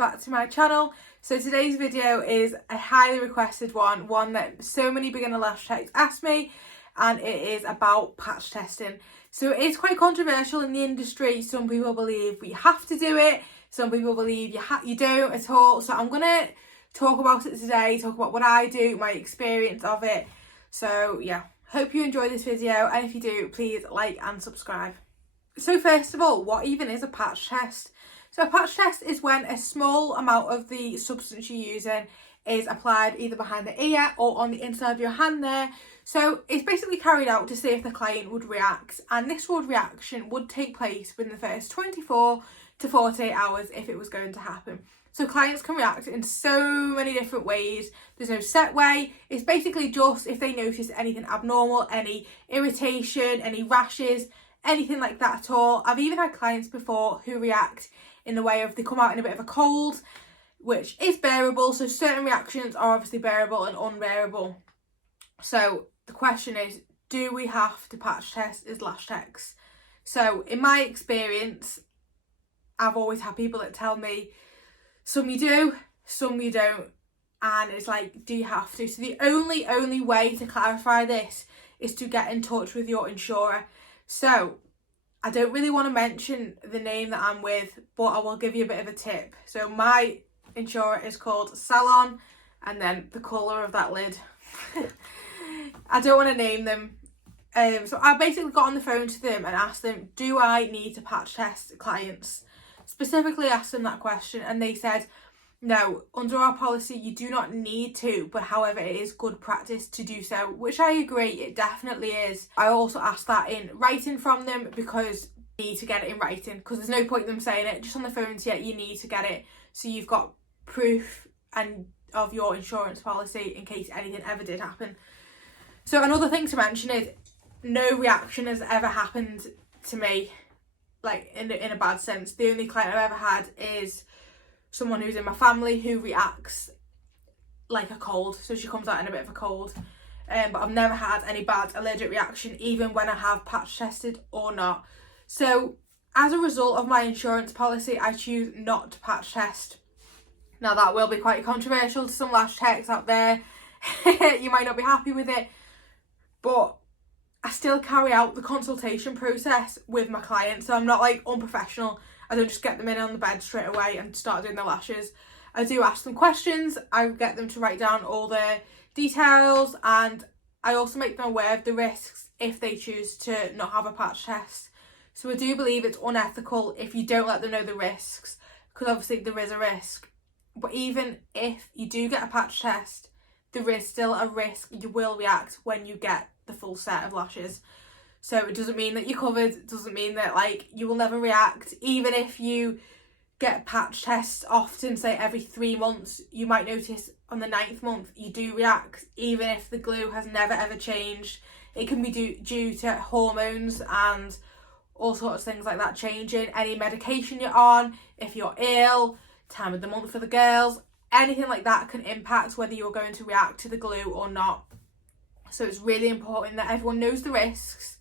back to my channel. So today's video is a highly requested one that so many beginner lash techs asked me, and it is about patch testing. So it is quite controversial in the industry. Some people believe we have to do it, some people believe you don't at all. So I'm going to talk about it today, talk about what I do, my experience of it. So yeah, hope you enjoy this video, and if you do, please like and subscribe. So first of all, what even is a patch test? So a patch test is when a small amount of the substance you're using is applied either behind the ear or on the inside of your hand there. So it's basically carried out to see if the client would react, and this reaction would take place within the first 24 to 48 hours if it was going to happen. So clients can react in so many different ways. There's no set way. It's basically just if they notice anything abnormal, any irritation, any rashes, anything like that at all. I've even had clients before who react in the way of they come out in a bit of a cold, which is bearable. So certain reactions are obviously bearable and unbearable. So the question is, do we have to patch test as lash techs? So in my experience, I've always had people that tell me some you do, some you don't, and it's like, do you have to? So the only way to clarify this is to get in touch with your insurer. So I don't really want to mention the name that I'm with, but I will give you a bit of a tip. So my insurer is called Salon, and then the colour of that lid. I don't want to name them. So I basically got on the phone to them and asked them, do I need to patch test clients? Specifically asked them that question, and they said, no, under our policy you do not need to, but however it is good practice to do so, which I agree, it definitely is. I also asked that in writing from them because you need to get it in writing, because there's no point in them saying it just on the phone to you. You need to get it so you've got proof and of your insurance policy in case anything ever did happen. So another thing to mention is no reaction has ever happened to me like in a bad sense. The only client I've ever had is someone who's in my family who reacts like a cold, so she comes out in a bit of a cold, but I've never had any bad allergic reaction even when I have patch tested or not. So as a result of my insurance policy, I choose not to patch test. Now that will be quite controversial to some lash techs out there. You might not be happy with it, but I still carry out the consultation process with my clients. So I'm not like unprofessional. I don't just get them in on the bed straight away and start doing their lashes. I do ask them questions. I get them to write down all their details, and I also make them aware of the risks if they choose to not have a patch test. So I do believe it's unethical if you don't let them know the risks, because obviously there is a risk. But even if you do get a patch test, there is still a risk you will react when you get the full set of lashes. So it doesn't mean that you're covered, it doesn't mean that like you will never react. Even if you get patch tests often, say every 3 months, you might notice on the 9th month you do react, even if the glue has never ever changed. It can be due to hormones and all sorts of things like that changing, any medication you're on, if you're ill, time of the month for the girls, anything like that can impact whether you're going to react to the glue or not. So it's really important that everyone knows the risks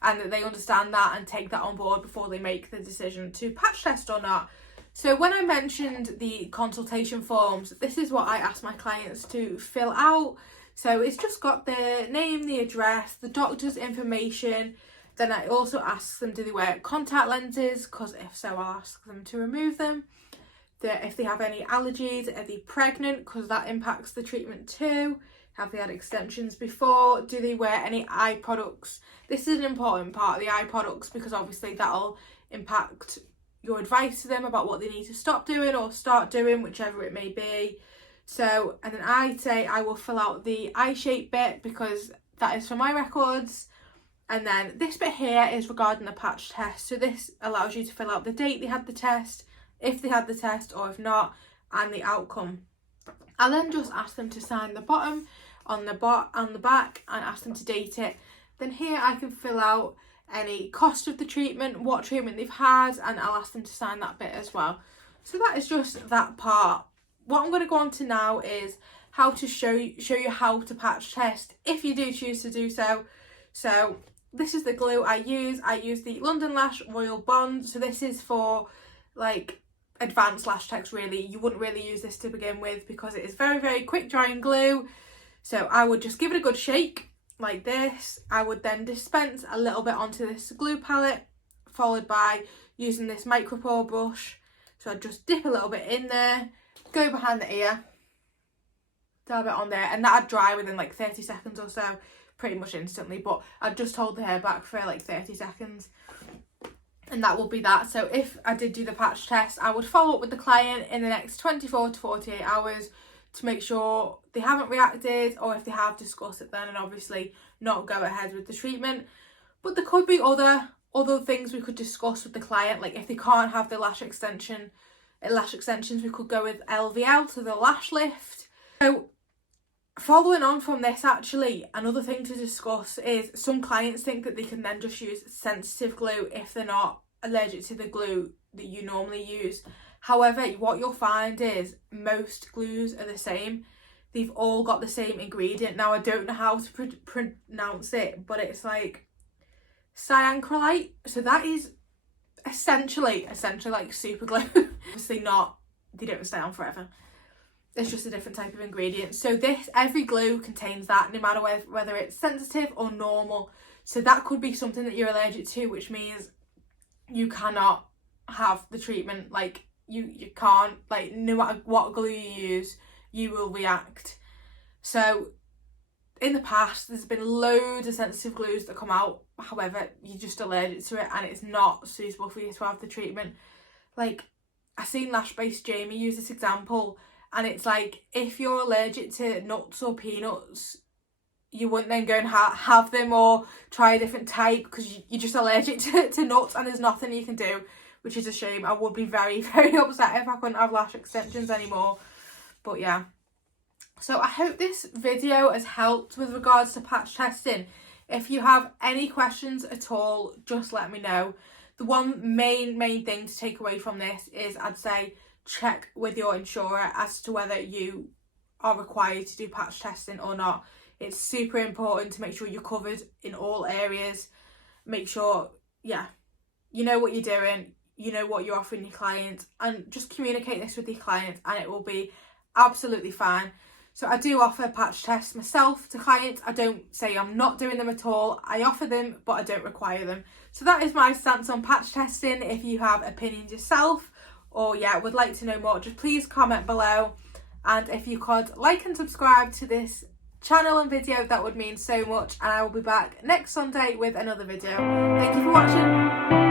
and that they understand that and take that on board before they make the decision to patch test or not. So when I mentioned the consultation forms, this is what I ask my clients to fill out. So it's just got their name, the address, the doctor's information. Then I also ask them, do they wear contact lenses? Because if so, I'll ask them to remove them. If they have any allergies, are they pregnant? Because that impacts the treatment too. Have they had extensions before? Do they wear any eye products? This is an important part of the eye products, because obviously that'll impact your advice to them about what they need to stop doing or start doing, whichever it may be. So, and then I'd say I will fill out the eye shape bit because that is for my records. And then this bit here is regarding the patch test. So this allows you to fill out the date they had the test, if they had the test or if not, and the outcome. I'll then just ask them to sign the bottom on the back and ask them to date it. Then here I can fill out any cost of the treatment, what treatment they've had, and I'll ask them to sign that bit as well. So that is just that part. What I'm going to go on to now is how to show you how to patch test if you do choose to do so. So this is the glue I use. I use the London Lash Royal Bond. So this is for like advanced lash techs really, you wouldn't really use this to begin with because it is very, very quick drying glue. So I would just give it a good shake like this. I would then dispense a little bit onto this glue palette, followed by using this micropore brush. So I'd just dip a little bit in there, go behind the ear, dab it on there, and that'd dry within like 30 seconds or so, pretty much instantly. But I'd just hold the hair back for like 30 seconds. And that will be that. So if I did do the patch test, I would follow up with the client in the next 24 to 48 hours to make sure they haven't reacted, or if they have, discuss it then, and obviously not go ahead with the treatment. But there could be other things we could discuss with the client, like if they can't have the lash extensions, we could go with LVL, so the lash lift. So following on from this, actually, another thing to discuss is some clients think that they can then just use sensitive glue if they're not allergic to the glue that you normally use. However, what you'll find is most glues are the same. They've all got the same ingredient. Now, I don't know how to pronounce it, but it's like cyancrolite. So that is essentially like super glue. Obviously not, they don't stay on forever. It's just a different type of ingredient. So every glue contains that, no matter whether it's sensitive or normal. So that could be something that you're allergic to, which means you cannot have the treatment. Like you can't, like no matter what glue you use, you will react. So in the past, there's been loads of sensitive glues that come out. However, you're just allergic to it and it's not suitable for you to have the treatment. Like I seen Lash Based Jamie use this example. And it's like, if you're allergic to nuts or peanuts, you wouldn't then go and have them or try a different type because you're just allergic to nuts and there's nothing you can do, which is a shame. I would be very, very upset if I couldn't have lash extensions anymore. But yeah. So I hope this video has helped with regards to patch testing. If you have any questions at all, just let me know. The one main thing to take away from this is, I'd say, check with your insurer as to whether you are required to do patch testing or not. It's super important to make sure you're covered in all areas. Make sure, yeah, you know what you're doing, you know what you're offering your clients, and just communicate this with your clients and it will be absolutely fine. So I do offer patch tests myself to clients. I don't say I'm not doing them at all. I offer them, but I don't require them. So that is my stance on patch testing. If you have opinions yourself, or would like to know more, just please comment below. And if you could like and subscribe to this channel and video, that would mean so much. And I will be back next Sunday with another video. Thank you for watching.